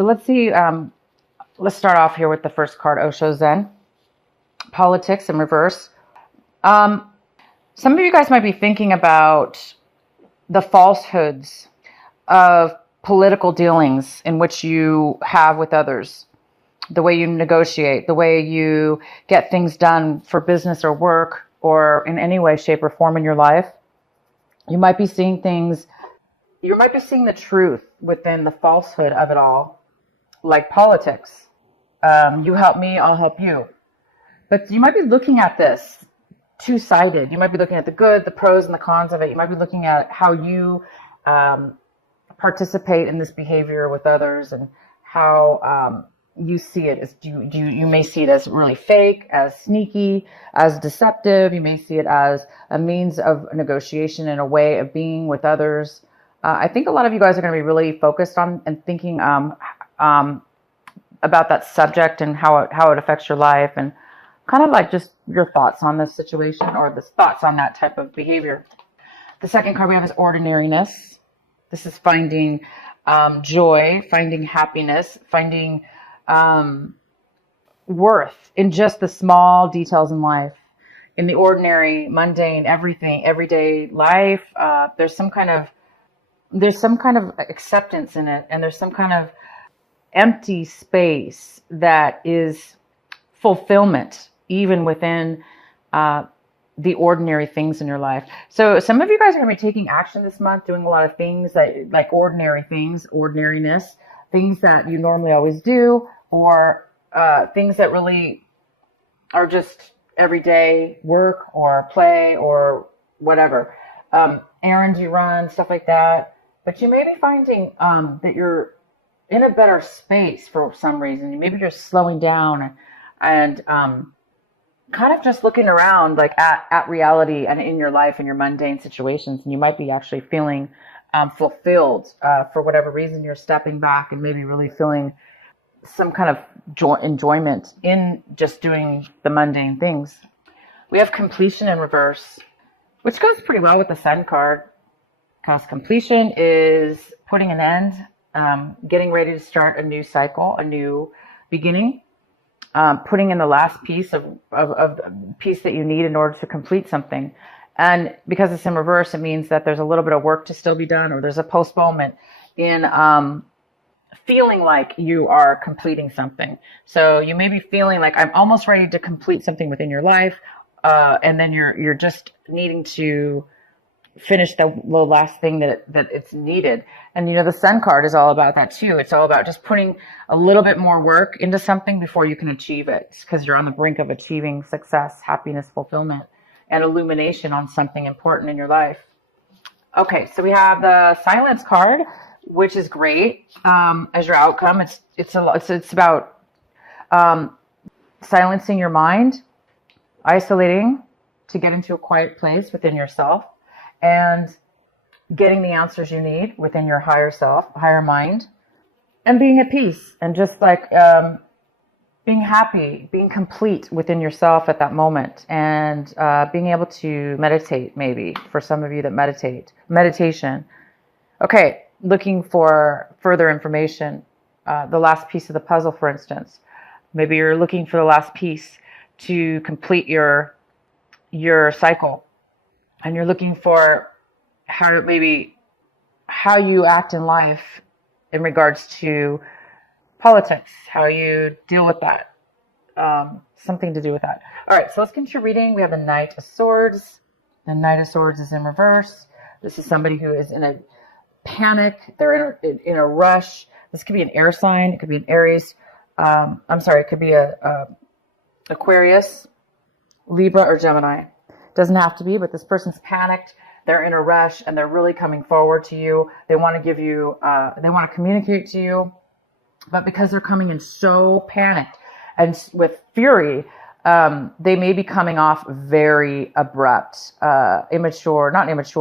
So let's see. Let's start off here with the first card, Osho Zen. Politics in reverse. Some of you guys might be thinking about the falsehoods of political dealings in which you have with others, the way you negotiate, the way you get things done for business or work or in any way, shape, or form in your life. You might be seeing things, you might be seeing the truth within the falsehood of it all, like politics. You help me, I'll help you. But you might be looking at this two-sided. You might be looking at the good, the pros, and the cons of it. You might be looking at how you participate in this behavior with others and how you see it as you may see it as really fake, as sneaky, as deceptive. You may see it as a means of negotiation and a way of being with others. I think a lot of you guys are going to be really focused on and thinking about that subject and how it affects your life, and kind of like just your thoughts on this situation or the thoughts on that type of behavior. The second card we have is ordinariness. This is finding joy, finding happiness, finding worth in just the small details in life, in the ordinary, mundane, everything, everyday life. There's some kind of acceptance in it, and there's some kind of empty space that is fulfillment even within the ordinary things in your life. So some of you guys are going to be taking action this month, doing a lot of things that like ordinary things, ordinariness, things that you normally always do, or things that really are just everyday work or play or whatever. Errands you run, stuff like that. But you may be finding that you're in a better space for some reason. Maybe you're slowing down and kind of just looking around like at reality and in your life and your mundane situations. And you might be actually feeling fulfilled for whatever reason. You're stepping back and maybe really feeling some kind of enjoyment in just doing the mundane things. We have completion in reverse, which goes pretty well with the Sun card, because completion is putting an end, getting ready to start a new cycle, a new beginning. Putting in the last piece of piece that you need in order to complete something. And because it's in reverse, it means that there's a little bit of work to still be done, or there's a postponement in feeling like you are completing something. So you may be feeling like I'm almost ready to complete something within your life, and then you're just needing to finish the last thing that it's needed. And the Sun card is all about that too. It's all about just putting a little bit more work into something before you can achieve it, because you're on the brink of achieving success, happiness, fulfillment, and illumination on something important in your life. Okay, so we have the Silence card, which is great as your outcome. It's about silencing your mind, isolating to get into a quiet place within yourself, and getting the answers you need within your higher self, higher mind, and being at peace, and just like being happy, being complete within yourself at that moment, and being able to meditate, maybe for some of you that meditation. Okay, looking for further information, the last piece of the puzzle, for instance. Maybe you're looking for the last piece to complete your cycle. And you're looking for how you act in life in regards to politics, how you deal with that, something to do with that. All right, so let's get into reading. We have the Knight of Swords. The Knight of Swords is in reverse. This is somebody who is in a panic. They're in a rush. This could be an air sign. It could be an Aries. It could be a Aquarius, Libra, or Gemini. Doesn't have to be, but this person's panicked. They're in a rush and they're really coming forward to you. They want to give you, they want to communicate to you, but because they're coming in so panicked and with fury, they may be coming off very abrupt, not immature,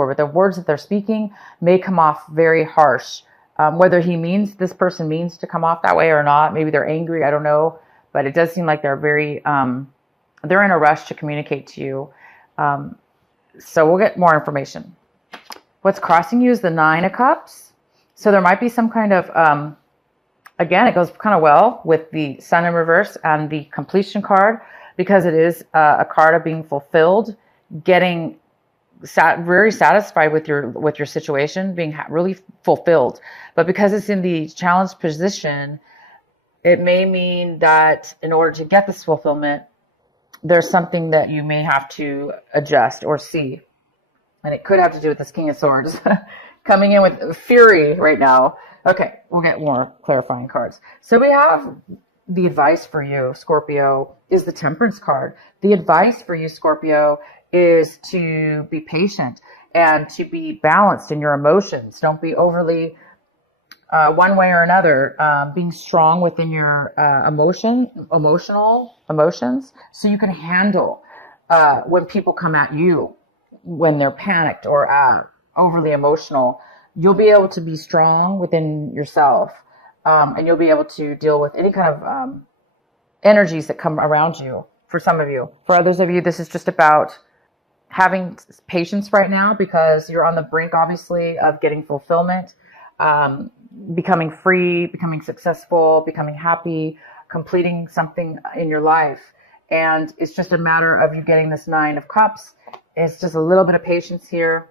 but the words that they're speaking may come off very harsh. Whether this person means to come off that way or not, maybe they're angry, I don't know, but it does seem like they're very, they're in a rush to communicate to you. So we'll get more information. What's crossing you is the Nine of Cups. So there might be some kind of again, it goes kind of well with the Sun in reverse and the completion card, because it is a card of being fulfilled, getting very satisfied with your situation, being really fulfilled. But because it's in the challenged position, it may mean that in order to get this fulfillment, there's something that you may have to adjust or see. And it could have to do with this King of Swords coming in with fury right now. Okay, we'll get more clarifying cards. So we have the advice for you, Scorpio, is the Temperance card. The advice for you, Scorpio, is to be patient and to be balanced in your emotions. Don't be overly one way or another, being strong within your emotional emotions, so you can handle when people come at you when they're panicked or overly emotional. You'll be able to be strong within yourself, and you'll be able to deal with any kind of energies that come around you. For some of you, for others of you, this is just about having patience right now, because you're on the brink, obviously, of getting fulfillment, becoming free, becoming successful, becoming happy, completing something in your life. And it's just a matter of you getting this Nine of Cups. It's just a little bit of patience here.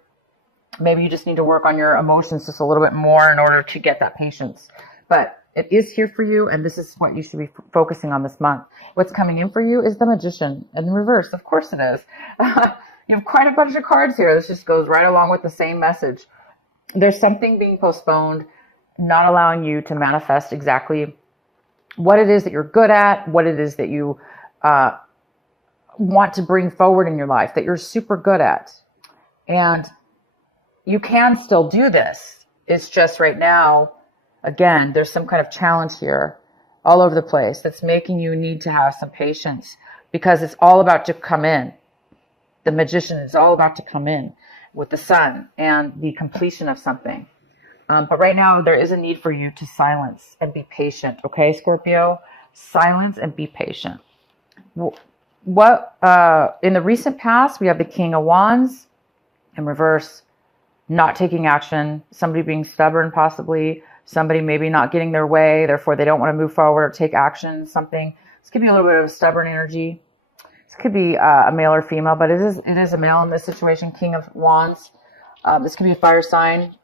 Maybe you just need to work on your emotions just a little bit more in order to get that patience. But it is here for you, and this is what you should be focusing on this month. What's coming in for you is the Magician in reverse. Of course it is. You have quite a bunch of cards here. This just goes right along with the same message. There's something being postponed, not allowing you to manifest exactly what it is that you're good at, what it is that you want to bring forward in your life, that you're super good at. And you can still do this. It's just right now, again, there's some kind of challenge here all over the place that's making you need to have some patience, because it's all about to come in. The Magician is all about to come in with the Sun and the completion of something. But right now, there is a need for you to silence and be patient. Okay, Scorpio? Silence and be patient. What in the recent past, we have the King of Wands in reverse, not taking action, somebody being stubborn, possibly, somebody maybe not getting their way, therefore they don't want to move forward or take action, something. This could be a little bit of stubborn energy. This could be a male or female, but it is a male in this situation, King of Wands. This could be a fire sign.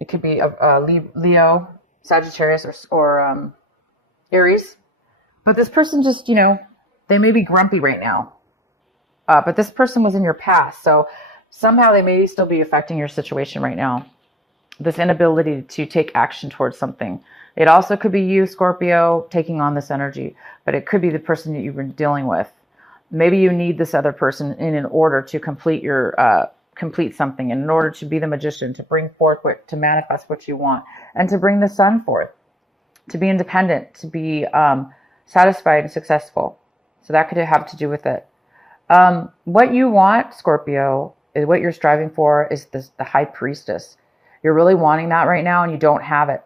It could be a Leo, Sagittarius, or Aries. But this person just, they may be grumpy right now. But this person was in your past, so somehow they may still be affecting your situation right now. This inability to take action towards something. It also could be you, Scorpio, taking on this energy, but it could be the person that you've been dealing with. Maybe you need this other person in order to complete something, in order to be the Magician, to bring forth, to manifest what you want, and to bring the Sun forth, to be independent, to be satisfied and successful. So that could have to do with it. What you want, Scorpio, is what you're striving for, is the High Priestess. You're really wanting that right now, and you don't have it.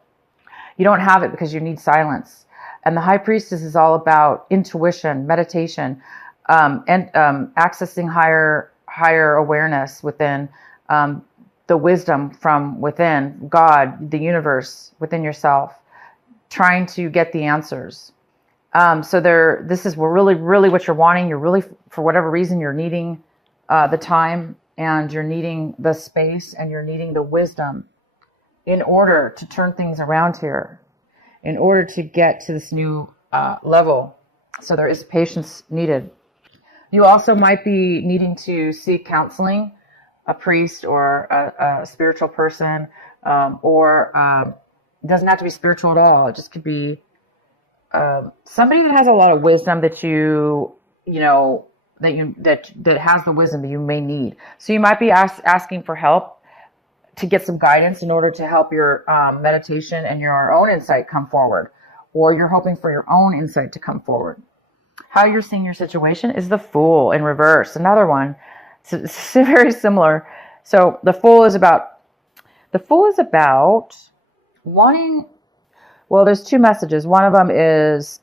You don't have it because you need silence. And the High Priestess is all about intuition, meditation, and accessing higher awareness within, the wisdom from within, God, the universe, within yourself, trying to get the answers. So this is really, really what you're wanting. You're really, for whatever reason, you're needing the time, and you're needing the space, and you're needing the wisdom in order to turn things around here, in order to get to this new level. So there is patience needed. You also might be needing to seek counseling, a priest or a spiritual person, or it doesn't have to be spiritual at all. It just could be somebody that has a lot of wisdom that that has the wisdom that you may need. So you might be asking for help to get some guidance in order to help your meditation and your own insight come forward, or you're hoping for your own insight to come forward. How you're seeing your situation is the Fool in reverse. Another one. It's very similar. So the Fool is about wanting, well, there's two messages. One of them is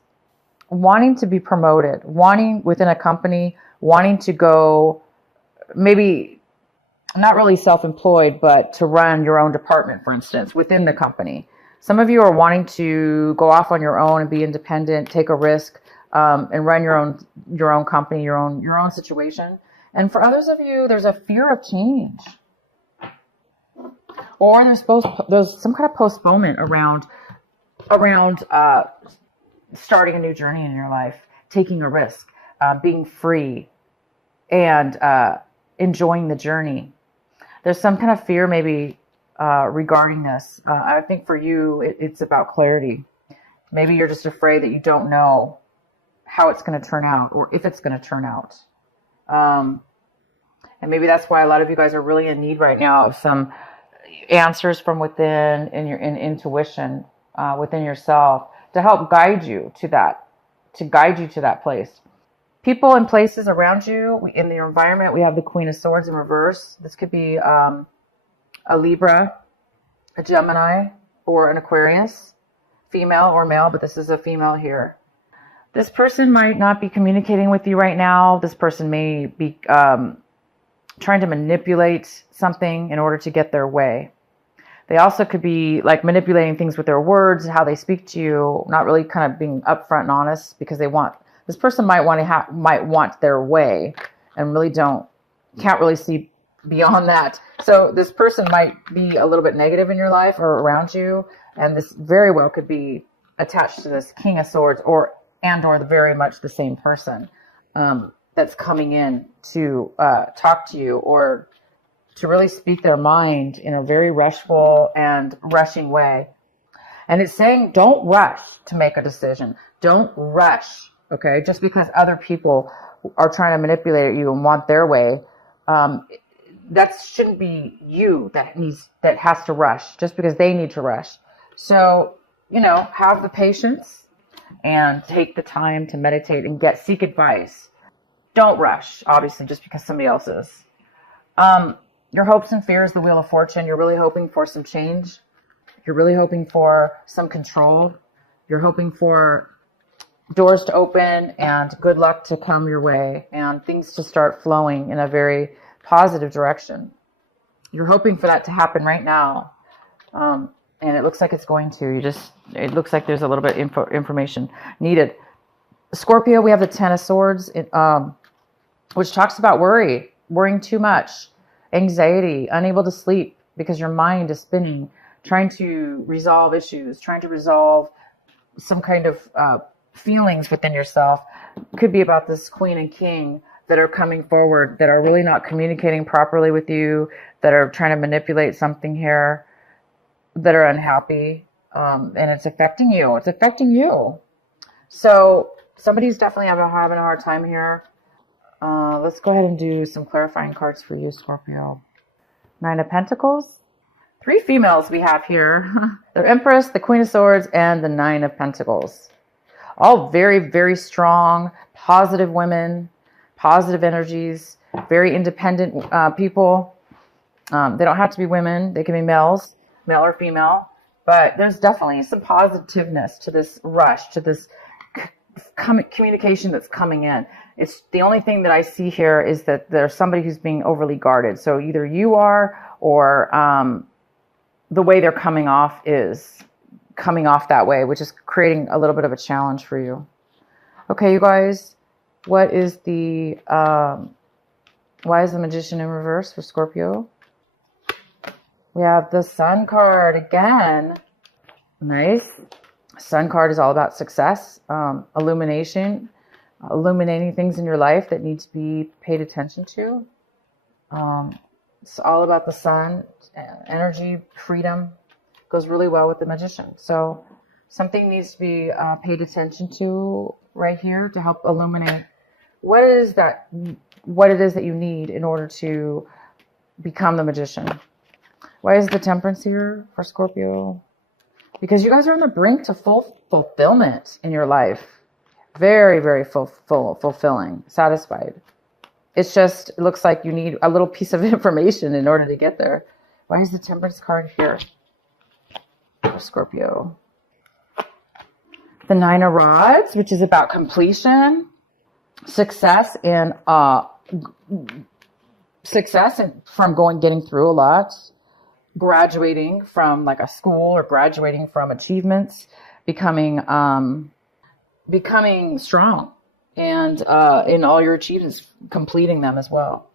wanting to be promoted, wanting within a company, wanting to go, maybe not really self-employed, but to run your own department, for instance, within the company. Some of you are wanting to go off on your own and be independent, take a risk, and run your own company, your own situation. And for others of you, there's a fear of change, or there's some kind of postponement around starting a new journey in your life, taking a risk, being free, and enjoying the journey. There's some kind of fear maybe regarding this. I think for you, it's about clarity. Maybe you're just afraid that you don't know how it's going to turn out or if it's going to turn out. And maybe that's why a lot of you guys are really in need right now of some answers from within in your intuition within yourself to help guide you to that place. People and places around you in your environment. We have the Queen of Swords in reverse. This could be a Libra, a Gemini, or an Aquarius, female or male, but this is a female here. This person might not be communicating with you right now. This person may be trying to manipulate something in order to get their way. They also could be like manipulating things with their words, how they speak to you, not really kind of being upfront and honest because this person might want their way and really can't really see beyond that. So this person might be a little bit negative in your life or around you, and this very well could be attached to this King of Swords or very much the same person that's coming in to talk to you or to really speak their mind in a very rushing way. And it's saying, don't rush to make a decision. Don't rush, okay? Just because other people are trying to manipulate you and want their way, that shouldn't be you that has to rush just because they need to rush. So, have the patience and take the time to meditate and seek advice. Don't rush, obviously, just because somebody else is. Your hopes and fears, the Wheel of Fortune. You're really hoping for some change. You're really hoping for some control. You're hoping for doors to open and good luck to come your way and things to start flowing in a very positive direction. You're hoping for that to happen right now. And it looks like it's going to. It looks like there's a little bit of information needed. Scorpio, we have the Ten of Swords, which talks about worrying too much, anxiety, unable to sleep because your mind is spinning, trying to resolve issues, trying to resolve some kind of feelings within yourself. Could be about this Queen and King that are coming forward, that are really not communicating properly with you, that are trying to manipulate something here, that are unhappy, and it's affecting you. It's affecting you. So somebody's definitely having a hard time here. Let's go ahead and do some clarifying cards for you, Scorpio. Nine of Pentacles. 3 females we have here. The Empress, the Queen of Swords, and the Nine of Pentacles. All very, very strong, positive women, positive energies, very independent people. They don't have to be women. They can be males, male or female. But there's definitely some positiveness to this rush, to this communication that's coming in. It's the only thing that I see here is that there's somebody who's being overly guarded. So either you are, or the way they're coming off is coming off that way, which is creating a little bit of a challenge for you. Okay, you guys, what is the why is the Magician in reverse for Scorpio? We have the Sun card again. Nice. Sun card is all about success, illuminating things in your life that need to be paid attention to. It's all about the Sun, energy, freedom. Goes really well with the Magician. So something needs to be paid attention to right here to help illuminate what it is that you need in order to become the Magician. Why is the Temperance here for Scorpio? Because you guys are on the brink to full fulfillment in your life. Very, very fulfilling, satisfied. It looks like you need a little piece of information in order to get there. Why is the Temperance card here for Scorpio? The Nine of Rods, which is about completion, success, and from getting through a lot. graduating from like a school or graduating from achievements, becoming becoming strong, and in all your achievements, completing them as well.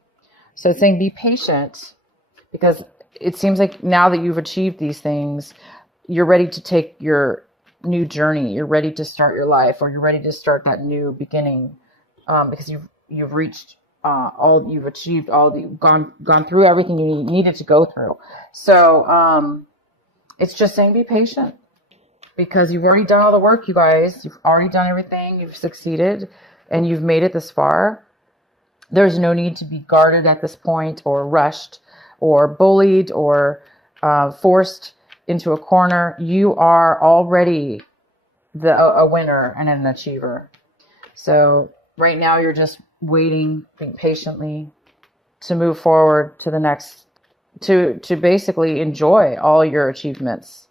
So it's saying be patient, because it seems like now that you've achieved these things, you're ready to take your new journey. You're ready to start your life, or you're ready to start that new beginning, because you've reached all, you've achieved all, you've gone through everything you needed to go through. So it's just saying be patient, because you've already done all the work, you guys. You've already done everything. You've succeeded, and you've made it this far. There's no need to be guarded at this point, or rushed, or bullied, or forced into a corner. You are already a winner and an achiever. So right now you're just waiting, being patiently, to move forward to the next, to basically enjoy all your achievements.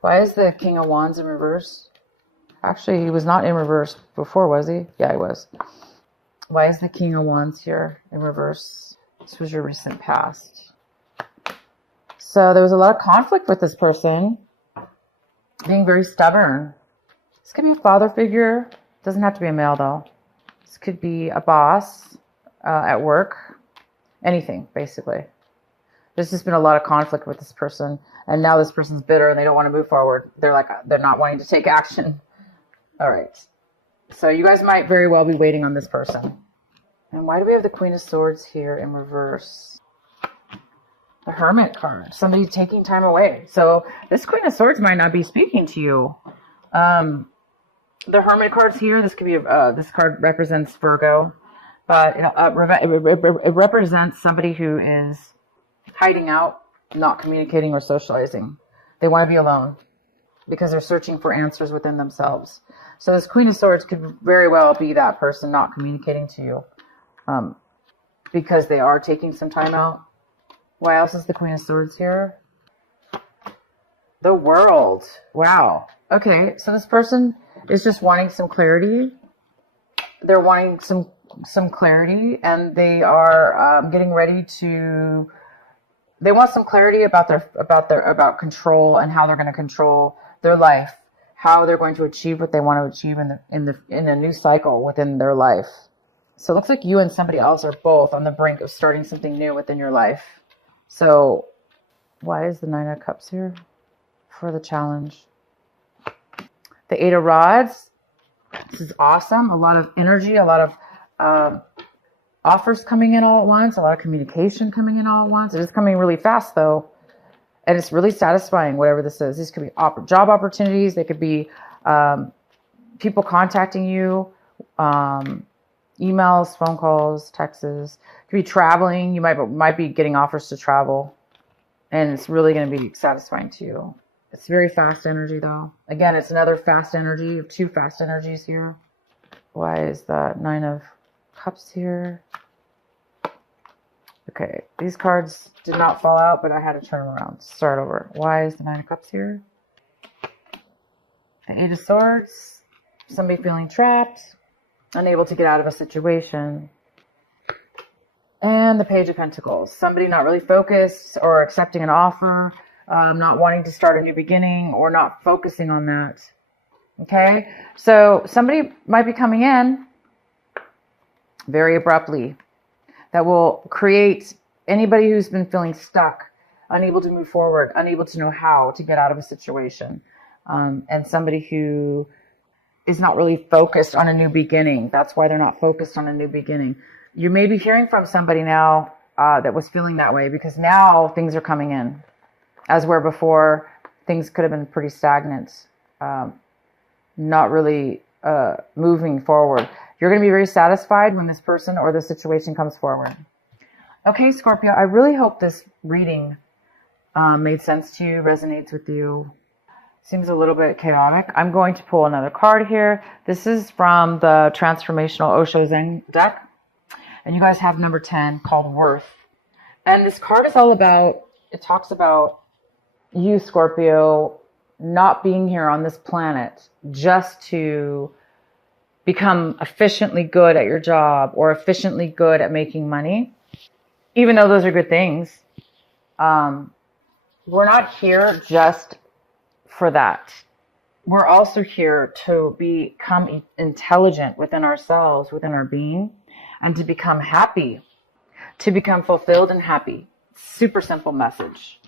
Why is the King of Wands in reverse? Actually, he was not in reverse before, was he? Yeah, he was. Why is the King of Wands here in reverse? This was your recent past. So there was a lot of conflict with this person, being very stubborn. This could be a father figure. Doesn't have to be a male, though. This could be a boss at work. Anything, basically. There's just been a lot of conflict with this person, and now this person's bitter and they don't want to move forward. They're not wanting to take action. All right. So you guys might very well be waiting on this person. And why do we have the Queen of Swords here in reverse? The Hermit card. Somebody taking time away. So this Queen of Swords might not be speaking to you. The Hermit card's here. This could be this card represents Virgo, but it represents somebody who is hiding out, not communicating or socializing. They want to be alone because they're searching for answers within themselves. So this Queen of Swords could very well be that person not communicating to you, because they are taking some time out. Why else is the Queen of Swords here? The World. Wow. Okay, so this person is just wanting some clarity. They're wanting some clarity, and they are getting ready to. They want some clarity about control, and how they're going to control their life, how they're going to achieve what they want to achieve in a new cycle within their life. So it looks like you and somebody else are both on the brink of starting something new within your life. So why is the Nine of Cups here for the challenge? The Eight of Rods. This is awesome. A lot of energy, a lot of offers coming in all at once, a lot of communication coming in all at once. It is coming really fast, though, and it's really satisfying, whatever this is. These could be job opportunities. They could be people contacting you, emails, phone calls, texts. It could be traveling. You might be getting offers to travel, and it's really going to be satisfying to you. It's very fast energy, though. Again, it's another fast energy. You have two fast energies here. Why is the Nine of Cups here? Okay, these cards did not fall out, but I had to turn them around. Start over. Why is the Nine of Cups here? The Eight of Swords. Somebody feeling trapped, unable to get out of a situation. And the Page of Pentacles. Somebody not really focused or accepting an offer, not wanting to start a new beginning, or not focusing on that. Okay, so somebody might be coming in very abruptly that will create anybody who's been feeling stuck, unable to move forward, unable to know how to get out of a situation, and somebody who is not really focused on a new beginning. That's why they're not focused on a new beginning. You may be hearing from somebody now that was feeling that way, because now things are coming in, as where before things could have been pretty stagnant, not really moving forward. You're going to be very satisfied when this person or the situation comes forward. Okay, Scorpio, I really hope this reading made sense to you, resonates with you. Seems a little bit chaotic. I'm going to pull another card here. This is from the Transformational Osho Zen deck. And you guys have number 10, called Worth. And this card is all about, it talks about you, Scorpio, not being here on this planet just to become efficiently good at your job or efficiently good at making money, even though those are good things. we're not here just for that. We're also here to become intelligent within ourselves, within our being, and to become happy, to become fulfilled and happy. Super simple message.